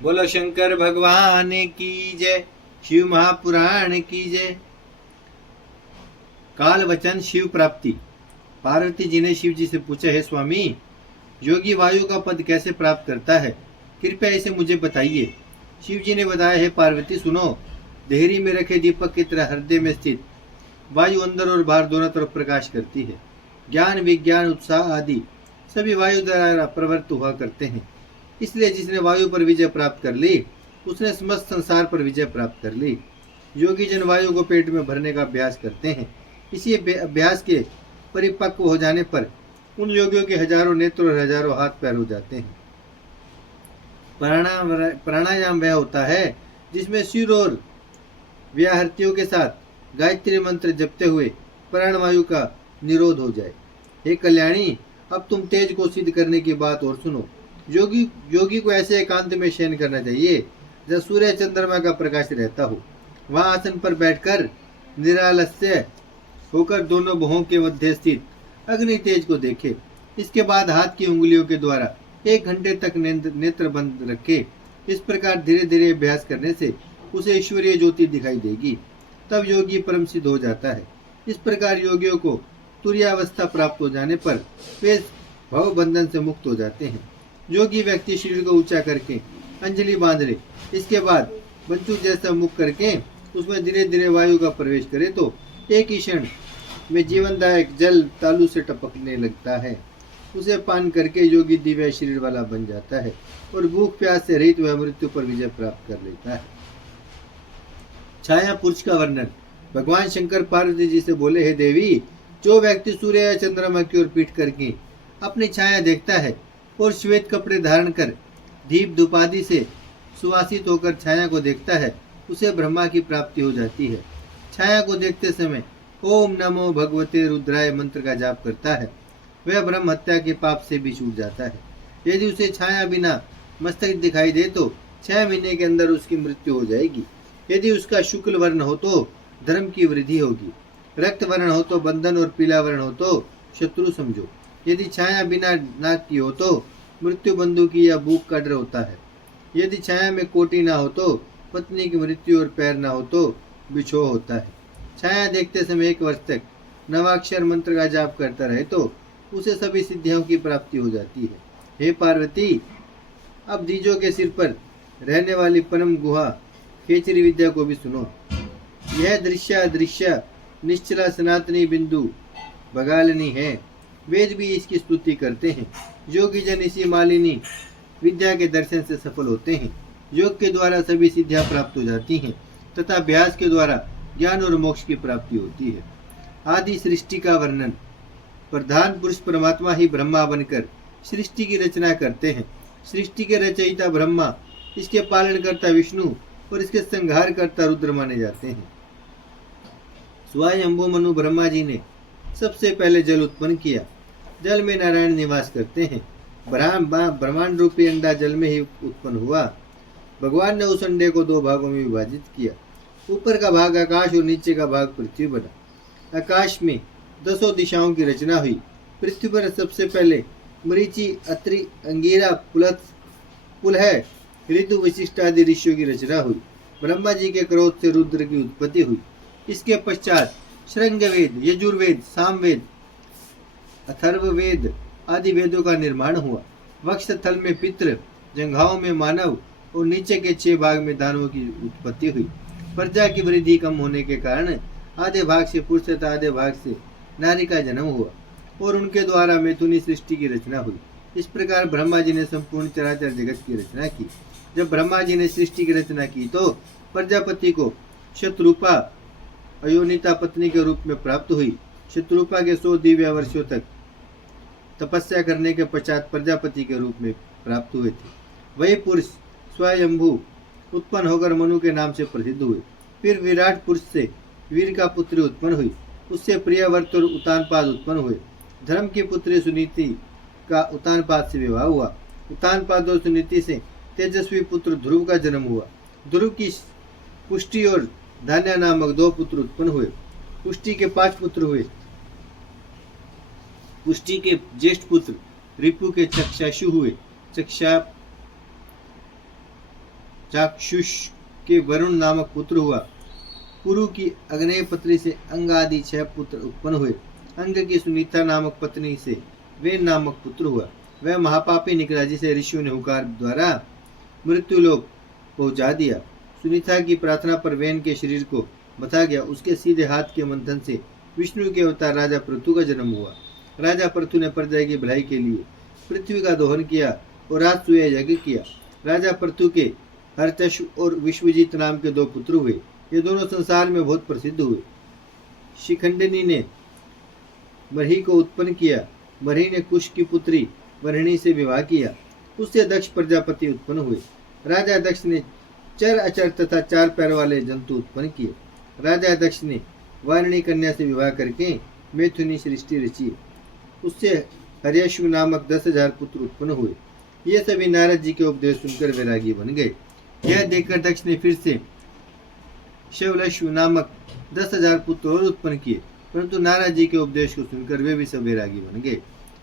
बोलो शंकर भगवान की जय। शिव महापुराण की जय। काल वचन शिव प्राप्ति। पार्वती जी ने शिव जी से पूछा, है स्वामी, योगी वायु का पद कैसे प्राप्त करता है? कृपया इसे मुझे बताइए। शिव जी ने बताया, है पार्वती सुनो, देहरी में रखे दीपक की तरह हृदय में स्थित वायु अंदर और बाहर दोनों तरफ प्रकाश करती है। ज्ञान, विज्ञान, उत्साह आदि सभी वायु द्वारा प्रवृत्त हुआ करते हैं। इसलिए जिसने वायु पर विजय प्राप्त कर ली, उसने समस्त संसार पर विजय प्राप्त कर ली। योगी जन वायु को पेट में भरने का अभ्यास करते हैं। इसी अभ्यास के परिपक्व हो जाने पर उन योगियों के हजारों नेत्र और हजारों हाथ पैर हो जाते हैं। प्राणायाम वह होता है जिसमें सिर और व्याहृतियों के साथ गायत्री मंत्र जपते हुए प्राणवायु का निरोध हो जाए। हे कल्याणी, अब तुम तेज को सिद्ध करने की बात और सुनो। योगी को ऐसे एकांत में शयन करना चाहिए जब सूर्य चंद्रमा का प्रकाश रहता हो। वहां आसन पर बैठकर निरालस्य होकर दोनों भुवों के मध्य स्थित अग्नि तेज को देखे। इसके बाद हाथ की उंगलियों के द्वारा 1 घंटे तक नेत्र बंद रखे। इस प्रकार धीरे धीरे अभ्यास करने से उसे ईश्वरीय ज्योति दिखाई देगी। तब योगी परम सिद्ध हो जाता है। इस प्रकार योगियों को तुर्यावस्था प्राप्त हो जाने पर वे भव बंधन से मुक्त हो जाते हैं। योगी व्यक्ति शरीर को ऊंचा करके अंजलि बांध ले। इसके बाद बंचू जैसा मुख करके उसमें धीरे धीरे वायु का प्रवेश करे तो एक ही क्षण में जीवनदायक जल तालू से टपकने लगता है। उसे पान करके योगी दिव्य शरीर वाला बन जाता है और भूख प्यास से रहित वह मृत्यु पर विजय प्राप्त कर लेता है। छाया पुरुष का वर्णन। भगवान शंकर पार्वती जी से बोले, हे देवी, जो व्यक्ति सूर्य या चंद्रमा की ओर पीठ करके अपनी छाया देखता है और श्वेत कपड़े धारण कर दीप धूपादि से सुवासित होकर छाया को देखता है, उसे ब्रह्मा की प्राप्ति हो जाती है। छाया को देखते समय ओम नमो भगवते रुद्राय मंत्र का जाप करता है, वह ब्रह्म हत्या के पाप से भी छूट जाता है। यदि उसे छाया बिना मस्तक दिखाई दे तो 6 महीने के अंदर उसकी मृत्यु हो जाएगी। यदि उसका शुक्ल वर्ण हो तो धर्म की वृद्धि होगी, रक्त वर्ण हो तो बंधन और पीला वर्ण हो तो शत्रु समझो। यदि छाया बिना नाक की हो तो मृत्यु बंधु की या भूख का डर होता है। यदि छाया में कोटि ना हो तो पत्नी की मृत्यु और पैर ना हो तो बिछोह होता है। छाया देखते समय 1 वर्ष तक नवाक्षर मंत्र का जाप करता रहे तो उसे सभी सिद्धियों की प्राप्ति हो जाती है। हे पार्वती, अब दीजों के सिर पर रहने वाली परम गुहा खेचरी विद्या को भी सुनो। यह दृश्य अदृश्य निश्चला सनातनी बिंदु बगालनी है। वेद भी इसकी स्तुति करते हैं। योगी जन इसी मालिनी विद्या के दर्शन से सफल होते हैं। योग के द्वारा सभी सिद्धियां प्राप्त हो जाती हैं तथा अभ्यास के द्वारा ज्ञान और मोक्ष की प्राप्ति होती है। आदि सृष्टि का वर्णन। प्रधान पुरुष परमात्मा ही ब्रह्मा बनकर सृष्टि की रचना करते हैं। सृष्टि के रचयिता ब्रह्मा, इसके पालनकर्ता विष्णु और इसके संहारकर्ता रुद्र माने जाते हैं। स्वयंभू मनु ब्रह्मा जी ने सबसे पहले जल उत्पन्न किया। जल में नारायण निवास करते हैं। ब्रह्मांड रूपी अंडा जल में ही उत्पन्न हुआ। भगवान ने उस अंडे को 2 भागों में विभाजित किया। ऊपर का भाग आकाश और नीचे का भाग पृथ्वी बना। आकाश में 10 दिशाओं की रचना हुई। पृथ्वी पर सबसे पहले मरीचि, अत्रि, अंगीरा, पुलह, ऋतु, वशिष्ठ आदि ऋषियों की रचना हुई। ब्रह्मा जी के क्रोध से रुद्र की उत्पत्ति हुई। इसके पश्चात श्रृंगवेद, यजुर्वेद, सामवेद, अथर्ववेद आदि वेदों का निर्माण हुआ। वक्ष थल में पितृ, जंघाओं में मानव और नीचे के 6 भाग में दानवों की उत्पत्ति हुई। प्रजा की वृद्धि कम होने के कारण आधे भाग से पुरुष तथा आधे भाग से नारी का जन्म हुआ और उनके द्वारा मैथुनी सृष्टि की रचना हुई। इस प्रकार ब्रह्मा जी ने संपूर्ण चराचर जगत की रचना की। जब ब्रह्मा जी ने सृष्टि की रचना की तो प्रजापति को शत्रुपा अयोनिता पत्नी के रूप में प्राप्त हुई। शत्रुपा के 100 दिव्य वर्षों तक तपस्या करने के पश्चात प्रजापति के रूप में प्राप्त हुए थे। वही पुरुष स्वयंभू उत्पन्न होकर मनु के नाम से प्रसिद्ध हुए। फिर विराट पुरुष से वीर का पुत्री उत्पन्न हुई। उससे प्रियव्रत और उतानपाद उत्पन्न हुए। धर्म की पुत्री सुनीति का उतानपाद से विवाह हुआ। उतानपाद और सुनीति से तेजस्वी पुत्र ध्रुव का जन्म हुआ। ध्रुव की पुष्टि और धान्या नामक 2 पुत्र उत्पन्न हुए। पुष्टि के 5 पुत्र हुए। पुष्टि के ज्येष्ठ पुत्र रिपु के चक्षाशु हुए। चाक्षुष के वरुण नामक पुत्र हुआ। पुरु की अग्नेय पत्नी से अंग आदि 6 पुत्र उत्पन्न हुए। अंग की सुनीता नामक पत्नी से वेन नामक पुत्र हुआ। वह महापापी निकला जिसे ऋषियों ने हुकार द्वारा मृत्युलोक पहुंचा दिया। सुनीता की प्रार्थना पर वेन के शरीर को बता गया। उसके सीधे हाथ के मंथन से विष्णु के अवतार राजा पृथु का जन्म हुआ। राजा पृथु ने प्रजा की भलाई के लिए पृथ्वी का दोहन किया और राजसूय यज्ञ किया। राजा पृथु के हरतश और विश्वजीत नाम के 2 पुत्र हुए। ये दोनों संसार में बहुत प्रसिद्ध हुए। शिखंडिनी ने मरही को उत्पन्न किया। मरही ने कुश की पुत्री वर्णी से विवाह किया। उससे दक्ष प्रजापति उत्पन्न हुए। राजा दक्ष ने चर अचर तथा 4 पैर वाले जंतु उत्पन्न किए। राजा दक्ष ने वारिणी कन्या से विवाह करके मैथुनी सृष्टि रची। उससे हर्यश्व नामक 10,000 पुत्र उत्पन्न हुए। ये सभी नारद जी के उपदेश सुनकर वैरागी बन गए। यह देखकर दक्ष ने फिर से शैवलश्व नामक 10,000 पुत्र और उत्पन्न किए, परंतु नारद जी के उपदेश को सुनकर वे भी सब वैरागी बन गए।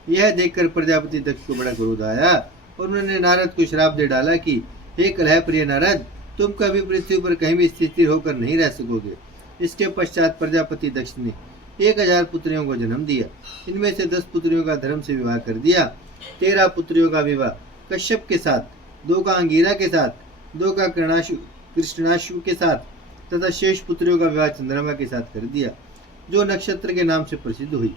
यह देखकर प्रजापति दक्ष को बड़ा क्रोध आया और उन्होंने नारद को श्राप दे डाला कि हे कलह प्रिय नारद, तुम कभी पृथ्वी पर कहीं भी स्थिर होकर नहीं रह सकोगे। इसके पश्चात प्रजापति दक्ष ने 1,000 पुत्रियों को जन्म दिया। इनमें से 10 पुत्रियों का धर्म से विवाह कर दिया। 13 पुत्रियों का विवाह कश्यप के साथ, 2 का अंगीरा के साथ, 2 का कृष्णाशु के साथ तथा शेष पुत्रियों का विवाह चंद्रमा के साथ कर दिया, जो नक्षत्र के नाम से प्रसिद्ध हुई।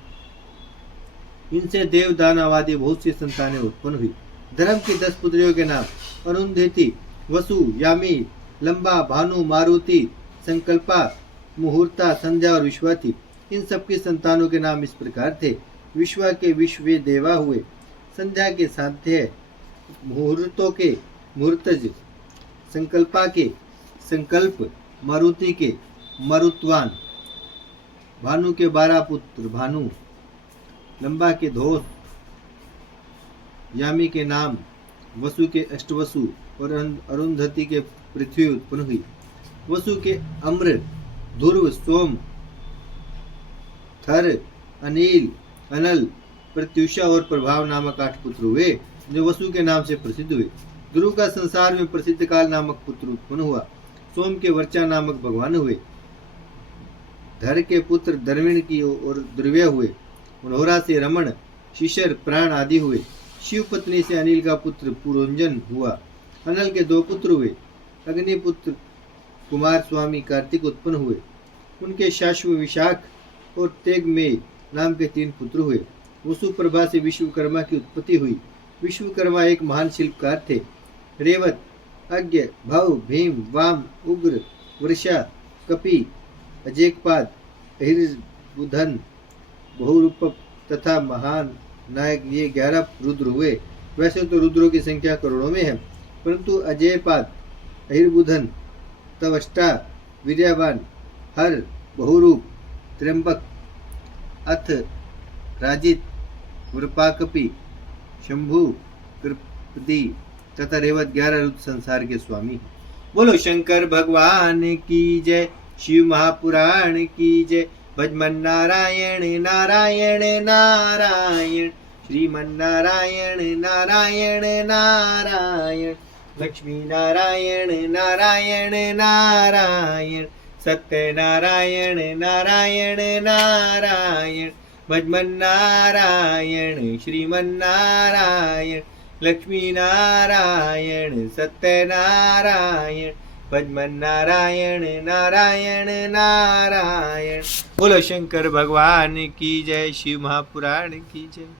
इनसे देव दानव आदि बहुत सी संतानें उत्पन्न हुई। धर्म की 10 पुत्रियों के नाम अरुंधति, वसु, यामी, लंबा, भानु, मारुति, संकल्पा, मुहूर्ता, संध्या और विश्वा थी। इन सबकी संतानों के नाम इस प्रकार थे। विश्वा के विश्वे देवा हुए, संध्या के साध्य, मुहूर्तों के मुहूर्तज, संकल्पा के संकल्प, मारुति के मरुत्वान, भानु के 12 पुत्र भानु, लंबा के धोष, यामी के नाम, वसु के अष्टवसु और अरुंधति के पृथ्वी उत्पन्न हुई। वसु के अम्र, ध्रुव, सोम, थर, अनिल, अनल, प्रत्युषा और प्रभाव नामक 8 पुत्र हुए, जो वसु के नाम से प्रसिद्ध हुए। ध्रुव का संसार में प्रसिद्ध काल नामक पुत्र उत्पन्न हुआ। सोम के वर्चा नामक भगवान हुए। धर के पुत्र दर्विण की और द्रव्य हुए। मनोहरा से रमण, शिशर, प्राण आदि हुए। शिव पत्नी से अनिल का पुत्र पुरोंजन हुआ। अनल के 2 पुत्र हुए। अग्निपुत्र कुमार स्वामी कार्तिक उत्पन्न हुए। उनके शाश्व विशाख और तेगमेय नाम के 3 पुत्र हुए। वसुप्रभा से विश्वकर्मा की उत्पत्ति हुई। विश्वकर्मा एक महान शिल्पकार थे। रेवत, अज्ञ, भव, भीम, वाम, उग्र, वृषा, कपि, अजेकपाद, अहिर्बुधन, बहुरूप तथा महान नायक, ये 11 रुद्र हुए। वैसे तो रुद्रों की संख्या करोड़ों में है, परंतु अजयपाद, अहिर्बुधन, तवष्टा, वीर्यवान, हर, बहुरूप, त्र्यंबक, अथ, राजित, वृपाकपि, शंभु, कृपदी तथा रेवत 11 रुद्र संसार के स्वामी। बोलो शंकर भगवान की जय, शिव महापुराण की जय। भजमन नारायण नारायण नारायण, श्रीमन नारायण नारायण नारायण, लक्ष्मी नारायण नारायण नारायण, सत्य नारायण नारायण नारायण। भजमन नारायण श्रीमन नारायण, लक्ष्मी नारायण सत्य नारायण। भजमन नारायण नारायण नारायण। बोलो शंकर भगवान की जय, शिव महापुराण की जय।